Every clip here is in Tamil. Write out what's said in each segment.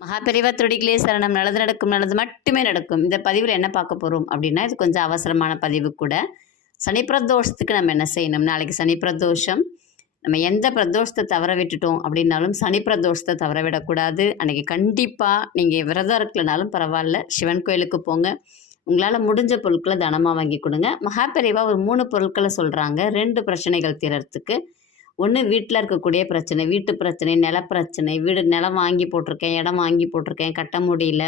மகாபெரிவா துடிகளே சரணம். நல்லது நடக்கும் நல்லது மட்டுமே நடக்கும். இந்த பதிவில் என்ன பார்க்க போகிறோம் அப்படின்னா இது கொஞ்சம் அவசரமான பதிவு கூட. சனி பிரதோஷத்துக்கு நம்ம என்ன செய்யணும்? நாளைக்கு சனி பிரதோஷம். நம்ம எந்த பிரதோஷத்தை தவற விட்டுட்டோம் அப்படின்னாலும் சனி பிரதோஷத்தை தவற விடக்கூடாது. அன்றைக்கி கண்டிப்பாக நீங்கள் விரதம் இருக்கலனாலும் பரவாயில்ல. சிவன் கோயிலுக்கு போங்க. உங்களால் முடிஞ்ச பொருட்களை தனமாக வாங்கி கொடுங்க. மகாபெரிவா ஒரு மூணு பொருட்களை சொல்கிறாங்க ரெண்டு பிரச்சனைகள் தீரத்துக்கு ஒன்று வீட்டில் இருக்கக்கூடிய பிரச்சனை வீட்டு பிரச்சனை நிலப்பிரச்சனை வீடு நிலம் வாங்கி போட்டிருக்கேன் இடம் வாங்கி போட்டிருக்கேன் கட்ட முடியல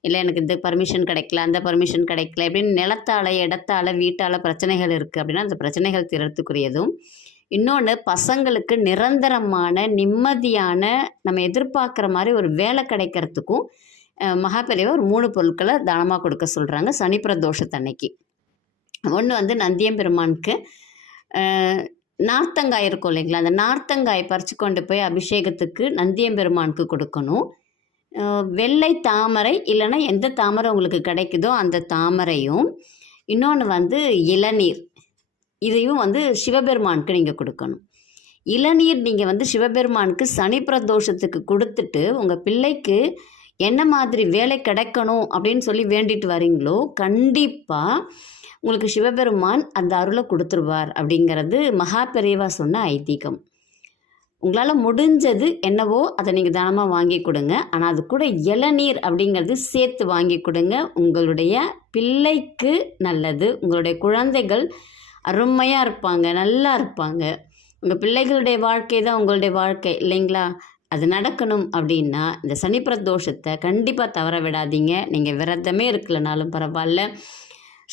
இல்லை எனக்கு இந்த பர்மிஷன் கிடைக்கல அந்த பர்மிஷன் கிடைக்கல இப்படின்னு நிலத்தால் இடத்தால் வீட்டால் பிரச்சனைகள் இருக்குது அப்படின்னா அந்த பிரச்சனைகள் திறத்துக்குரியதும் இன்னொன்று பசங்களுக்கு நிரந்தரமான நிம்மதியான நம்ம எதிர்பார்க்குற மாதிரி ஒரு வேலை கிடைக்கிறதுக்கும் அஹ், ஒரு மூணு பொருட்களை தானமாக கொடுக்க சொல்கிறாங்க சனி பிரதோஷத்தன்னைக்கு. ஒன்று வந்து நந்தியம் பெருமானுக்கு நார்த்தங்காய் இருக்கும் இல்லைங்களா? அந்த நார்த்தங்காய் பறித்து கொண்டு போய் அபிஷேகத்துக்கு நந்தியம்பெருமானுக்கு கொடுக்கணும். வெள்ளை தாமரை இல்லைன்னா எந்த தாமரை உங்களுக்கு கிடைக்குதோ அந்த தாமரையும் இன்னொன்று வந்து இளநீர். இதையும் வந்து சிவபெருமானுக்கு நீங்கள் கொடுக்கணும். இளநீர் நீங்கள் வந்து சிவபெருமானுக்கு சனி பிரதோஷத்துக்கு கொடுத்துட்டு உங்கள் பிள்ளைக்கு என்ன மாதிரி வேலை கிடைக்கணும் அப்படின்னு சொல்லி வேண்டிட்டு வரீங்களோ கண்டிப்பாக உங்களுக்கு சிவபெருமான் அந்த அருளை கொடுத்துருவார் அப்படிங்கிறது மகா பெரியவா சொன்ன ஐதீகம். உங்களால் முடிஞ்சது என்னவோ அதை நீங்கள் தானமாக வாங்கி கொடுங்க. ஆனால் அது கூட இளநீர் அப்படிங்கிறது சேர்த்து வாங்கி கொடுங்க. உங்களுடைய பிள்ளைக்கு நல்லது. உங்களுடைய குழந்தைகள் அருமையாக இருப்பாங்க நல்லா இருப்பாங்க. உங்கள் பிள்ளைகளுடைய வாழ்க்கை தான் உங்களுடைய வாழ்க்கை இல்லைங்களா? அது நடக்கணும் அப்படின்னா இந்த சனி பிரதோஷத்தை கண்டிப்பாக தவற விடாதீங்க. நீங்கள் விரதமே இருக்கலனாலும் பரவாயில்ல.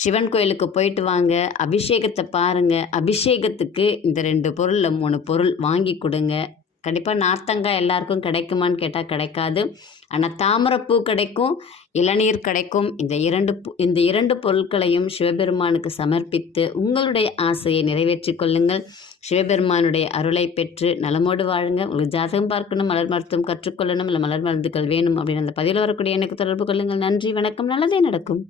சிவன் கோயிலுக்கு போயிட்டு வாங்க. அபிஷேகத்தை பாருங்கள் அபிஷேகத்துக்கு இந்த ரெண்டு பொருளில் மூணு பொருள் வாங்கி கொடுங்க. கண்டிப்பாக நார்த்தங்காய் எல்லாருக்கும் கிடைக்குமான்னு கேட்டால் கிடைக்காது. ஆனால் தாமரைப்பூ கிடைக்கும் இளநீர் கிடைக்கும். இந்த இரண்டு பூ- இந்த இரண்டு பொருட்களையும் சிவபெருமானுக்கு சமர்ப்பித்து உங்களுடைய ஆசையை நிறைவேற்றிக் கொள்ளுங்கள். சிவபெருமானுடைய அருளை பெற்று நலமோடு வாழுங்க. உங்களுக்கு ஜாதகம் பார்க்கணும் மலர் மருத்துவம் கற்றுக்கொள்ளணும் இல்லை மலர் மருந்துகள் வேணும் அப்படின்னு அந்த பதிவில் வரக்கூடிய எனக்கு தொடர்பு கொள்ளுங்கள். நன்றி வணக்கம். நல்லதே நடக்கும்.